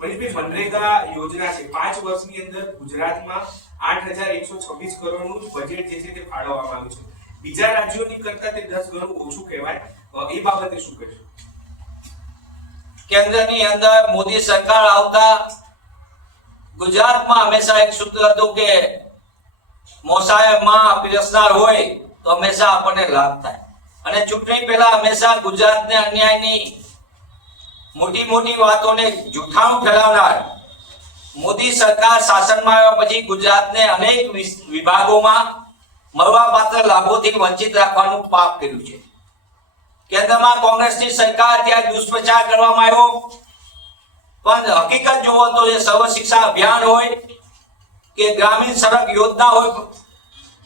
મનીષભાઈ મનરેગા યોજના છે. પાંચ વર્ષની અંદર ગુજરાતમાં આઠ હજાર એકસો છવ્વીસ કરોડનું બજેટ જે છે તે ફાળવવામાં આવ્યું છે. બીજા રાજ્યોની કરતા તે દસ ગણું ઓછું કહેવાય. એ બાબતે શું કહેશો? કેન્દ્રની અંદર મોદી સરકાર આવતા ગુજરાતમાં હંમેશા એક સૂત્ર હતું કે મોસાયમાં પીરસનાર હોય તો હંમેશા આપણને લાભ થાય. અને ચૂંટણી પહેલા હંમેશા ગુજરાતને અન્યાયની મોટી મોટી વાતોને જૂઠાણું ફેલાવનાર મોદી સરકાર શાસનમાં આવ્યા પછી ગુજરાતને અનેક વિભાગોમાં મળવાપાત્ર લાભોથી વંચિત રાખવાનું પાપ કર્યું છે. કેન્દ્રમાં કોંગ્રેસની સરકાર ત્યાં દુષ્પ્રચાર કરવામાં આવ્યો. પણ હકીકત જુઓ તો એ સર્વ શિક્ષા અભિયાન હોય કે ગ્રામીણ સડક યોજના હોય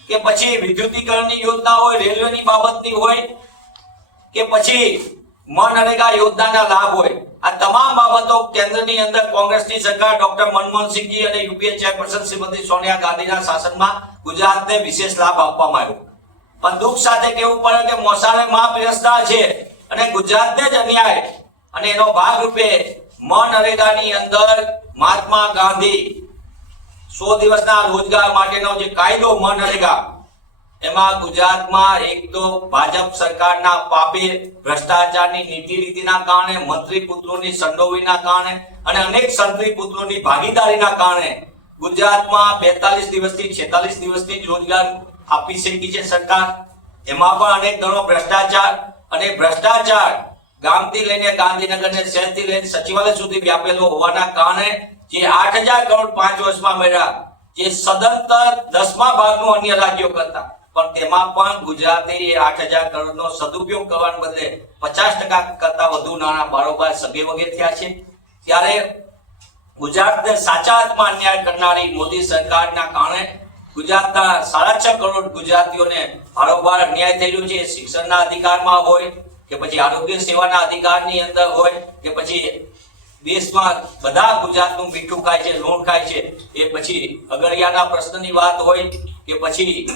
કે પછી વિદ્યુતીકરણની યોજના હોય, રેલવેની બાબતની હોય કે પછી મનરેગા યોજનાના લાભ હોય. આ તમામ બાબતો કેન્દ્રની અંદર કોંગ્રેસની સરકાર ડોક્ટર મનમોહનસિંહજી અને યુપીએ ચેરપર્સન શ્રીમતી સોનિયા ગાંધીના શાસનમાં ગુજરાતને વિશેષ લાભ આપવામાં આવ્યો. પણ દુઃખ સાથે કેવું પડે કે મોસાળે મા પીરસતા છે અને ગુજરાતને જ અન્યાય. અને એનો ભાગ રૂપે મનરેગાની અંદર મહાત્મા ગાંધી સો દિવસના રોજગાર માટેનો જે કાયદો મનરેગા એમાં ગુજરાતમાં એક તો ભાજપ સરકારના પાપી ભ્રષ્ટાચારની નીતિ રીતિના કારણે, મંત્રી પુત્રોની સંડોવીના કારણે અને અનેક સંત્રી પુત્રોની ભાગીદારીના કારણે ગુજરાતમાં બેતાલીસ દિવસથી છેતાલીસ દિવસની રોજગાર આપી શકી છે સરકાર. એમાં પણ અનેક ગણો ભ્રષ્ટાચાર અને ભ્રષ્ટાચાર ગામથી લઈને ગાંધીનગર ને શહેરથી લઈને સચિવાલય સુધી વ્યાપેલો હોવાના કારણે જે આઠ હજાર કરોડ પાંચ વર્ષમાં મળ્યા, જે સદંતર દસમા ભાગનું અન્ય રાજ્યો કરતા. પણ તેમાં પણ ગુજરાતે આઠ હજાર કરોડનો સદુપયોગ કરવાને બદલે પચાસ ટકા કરતા વધુ નાણાં બારોબાર સગે વગે થયા છે. ત્યારે ગુજરાતને સાચા અર્થમાં અન્યાય કરનારી મોદી સરકારના કારણે ગુજરાતના સાડા છ કરોડ ગુજરાતીઓને બારોબાર અન્યાય થઈ રહ્યો છે. શિક્ષણના અધિકારમાં હોય કે પછી આરોગ્ય સેવાના અધિકારની અંદર હોય કે પછી દેશમાં બધા ગુજરાતનું મીઠું ખાય છે, લૂણ ખાય છે, એ પછી અગરિયાના પ્રશ્નની વાત હોય કે પછી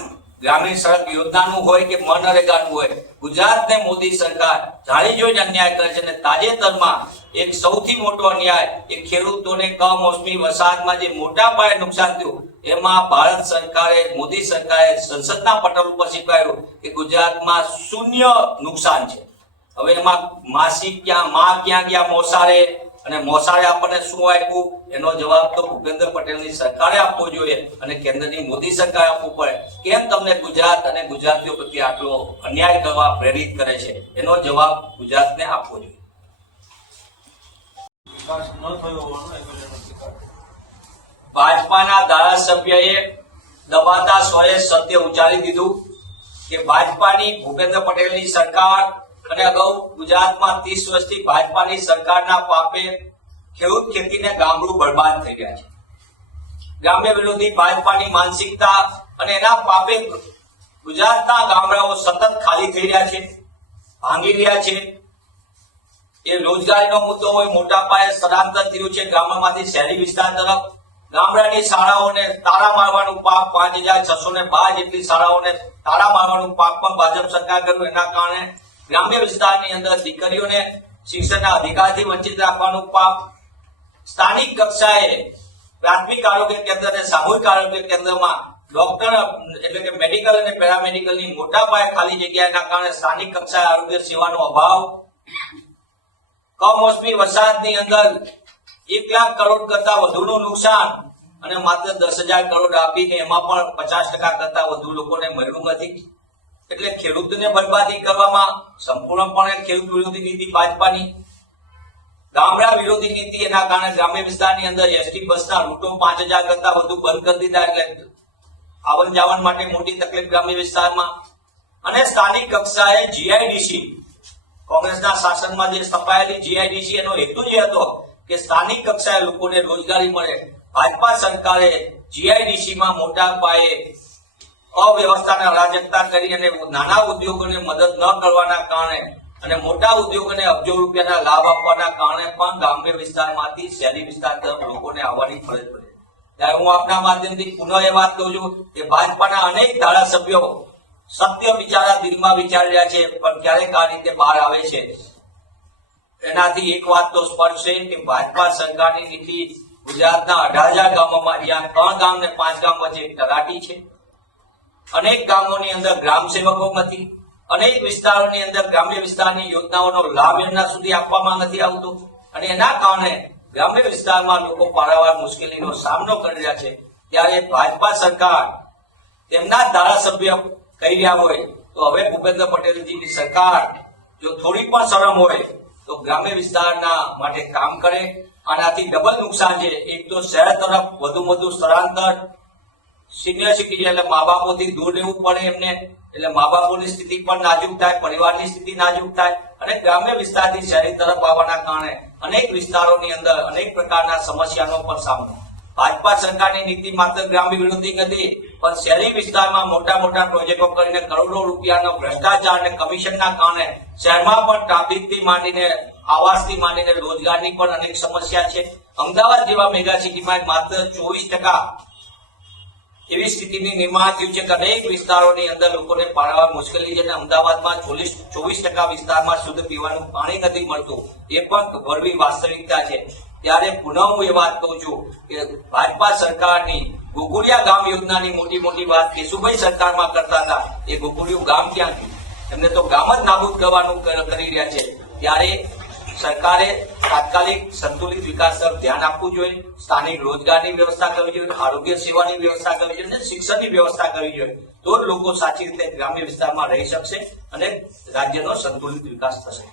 ગ્રામીણ સડક યોજનાનું હોય કે મનરેગાનું હોય, ગુજરાતને મોદી સરકાર જાણી જોઈને અન્યાય કરે છે અને તાજેતરમાં એક સૌથી મોટો અન્યાય એ ખેડૂતોને કમોસમી વરસાદમાં જે મોટા પાયે નુકસાન થયું, એમાં ભારત સરકારે, મોદી સરકારે સંસદના પટલ ઉપર સ્વીકાર્યું કે ગુજરાતમાં શૂન્ય નુકસાન છે. હવે એમાં માસી ક્યાં, માં ક્યાં ગયા મોસાળે અને મોસાળે આપણને શું આપ્યું? એનો જવાબ તો ભૂપેન્દ્ર પટેલની સરકારે આપવો જોઈએ અને કેન્દ્રની મોદી સરકારે આપવું પડે. કેમ તમને ગુજરાત અને ગુજરાતીઓ પ્રત્યે આટલો અન્યાય કરવા પ્રેરિત કરે છે? એનો જવાબ ગુજરાતને આપવો જોઈએ. ભાજપાના ધારાસભ્યએ દબાતા સ્વરે સત્ય ઉચ્ચારી દીધું કે ભાજપાની ભૂપેન્દ્ર પટેલની સરકાર અગાઉ ગુજરાતમાં ત્રીસ વર્ષથી ભાજપાની સરકારના પાપે ખેડૂત ખેતીને ગામડું બરબાદ થઈ ગયા છે. ગ્રામ્ય વિરોધી ભાજપાની માનસિકતા અને એના પાપે ગુજરાતના ગામડાઓ સતત ખાલી થઈ રહ્યા છે, ભાંગી રહ્યા છે. એ રોજગારીનો મુદ્દો હોય, મોટા પાયે સ્થળાંતર થયું છે ગામડામાંથી શહેરી વિસ્તાર તરફ. ગામડાની શાળાઓને તારા મારવાનું પાપ પાંચ હજાર છસો ને બાર જેટલી શાળાઓને તારા મારવાનું પાપ પણ ભાજપ સરકાર કર્યું. એના કારણે ગ્રામ્ય વિસ્તારની અંદર દીકરીઓને શિક્ષણના અધિકારથી વંચિત રાખવાનું પાપ સ્થાનિક કક્ષાએ પ્રાથમિક આરોગ્ય કેન્દ્ર અને સામૂહિક આરોગ્ય કેન્દ્રમાં ડોક્ટર એટલે કે મેડિકલ અને પેરામેડિકલની મોટા પાયે ખાલી જગ્યાના કારણે સ્થાનિક કક્ષાએ આરોગ્ય સેવાનો અભાવ. કમોસમી વરસાદની અંદર એક લાખ કરોડ કરતા વધુનું નુકસાન અને માત્ર દસ હજાર કરોડ આપીને એમાં પણ પચાસ ટકા કરતા વધુ લોકોને મળ્યું નથી. એટલે ખેડૂતને બરબાદી કરવામાં સંપૂર્ણપણે ખેડૂત વિરોધી નીતિ ભાજપાની. ગામડા વિરોધી નીતિ એના કારણે ગ્રામ્ય વિસ્તારની અંદર એસટી બસના રૂટો પાંચ હજાર કરતા વધુ બંધ કરી દીધા એટલે આવન જાવન માટે મોટી તકલીફ ગ્રામ્ય વિસ્તારમાં. અને સ્થાનિક કક્ષાએ જીઆઈડીસી, કોંગ્રેસના શાસનમાં જે સ્થપાયેલી જીઆઈડીસી એનો હેતુ જ હતો કે સ્થાનિક કક્ષાએ લોકોને રોજગારી મળે. ભાજપા સરકારે જીઆઈડીસીમાં મોટા પાયે અવ્યવસ્થાના અરાજકતા કરી અને નાના ઉદ્યોગોને મદદ ન કરવાના કારણે અને મોટા ઉદ્યોગોને અબજો રૂપિયાના લાભ આપવાના કારણે પણ ગ્રામ્ય વિસ્તારમાંથી શહેરી વિસ્તાર તરફ લોકોને આવવાની ફરજ પડે. ત્યારે હું આપના માધ્યમથી પુનઃ એ વાત કહું છું કે ભાજપાના અનેક ધારાસભ્યો સત્ય બિચારા દિલમાં વિચારી રહ્યા છે, પણ ક્યારેક આ રીતે બહાર આવે છે. એનાથી એક વાત તો સ્પષ્ટ છે કે ભાજપા સરકારની નીતિ ગુજરાતના અઢાર હજાર ગામોમાં, જ્યાં ત્રણ ગામ ને પાંચ ગામ વચ્ચે તલાટી છે. અનેક ગામોની અંદર ગ્રામ સેવકો નથી, અનેક વિસ્તારોની અંદર ગ્રામ્ય વિસ્તારની યોજનાઓનો લાભ એમના સુધી આપવામાં નથી આવતો અને એના કારણે ગ્રામ્ય વિસ્તારમાં લોકો પારાવાર મુશ્કેલીનો સામનો કરી રહ્યા છે. ત્યારે ભાજપા સરકાર તેમના ધારાસભ્ય કહી રહ્યા હોય, તો હવે ભૂપેન્દ્ર પટેલજીની સરકાર જો થોડી પણ શરમ હોય, તો ગ્રામ્ય વિસ્તારના માટે કામ કરે. આનાથી ડબલ નુકસાન છે. એક તો શહેર તરફ વધુ વધુ સ્થળાંતર સિનિયર સિટીઝન એટલે મા બાપોથી દૂર રહેવું પડે એમને. એટલે મા બાપોની સ્થિતિ પણ નાજુક થાય, પરિવારની સ્થિતિ નાજુક થાય. અને ગ્રામ્ય વિસ્તારથી શહેરી તરફ આવવાના કારણે અનેક વિસ્તારોની અંદર અનેક પ્રકારના સમસ્યાનો પણ સામનો. ભાજપા સરકારની નીતિ માત્ર ગ્રામ્ય વિરોધી નથી, પણ શહેરી વિસ્તારમાં મોટા મોટા પ્રોજેક્ટો કરીને કરોડો રૂપિયાનો ભ્રષ્ટાચાર અને કમિશનના કારણે શહેરમાં પણ ટ્રાફિકથી માંડીને આવાસથી માંડીને રોજગારની પણ અનેક સમસ્યા છે. અમદાવાદ જેવા મેગા સિટીમાં માત્ર ચોવીસ ટકા એવી સ્થિતિની નિર્માણ થયું છે કે અનેક વિસ્તારોની અંદર લોકોને પાળવા મુશ્કેલી છે અને અમદાવાદમાં ચોવીસ ચોવીસ ટકા વિસ્તારમાં શુદ્ધ પીવાનું પાણી નથી મળતું. એ પણ વળવી વાસ્તવિકતા છે. ત્યારે પુનઃ હું એ વાત કહું છું કે ભાજપા સરકારની ગોકુળિયા ગામ યોજનાની મોટી મોટી વાત કેશુભાઈ સરકારમાં કરતા હતા. એ ગોકુળિયું ગામ ક્યાં થયું એમને તો ગામ જ નાબૂદ કરવાનું કરી રહ્યા છે. ત્યારે સરકારે તાત્કાલિક સંતુલિત વિકાસ તરફ ધ્યાન આપવું જોઈએ, સ્થાનિક રોજગારની વ્યવસ્થા કરવી જોઈએ, આરોગ્ય સેવાની વ્યવસ્થા કરવી જોઈએ અને શિક્ષણની વ્યવસ્થા કરવી જોઈએ તો લોકો સાચી રીતે ગ્રામ્ય વિસ્તારમાં રહી શકશે અને રાજ્યનો સંતુલિત વિકાસ થશે.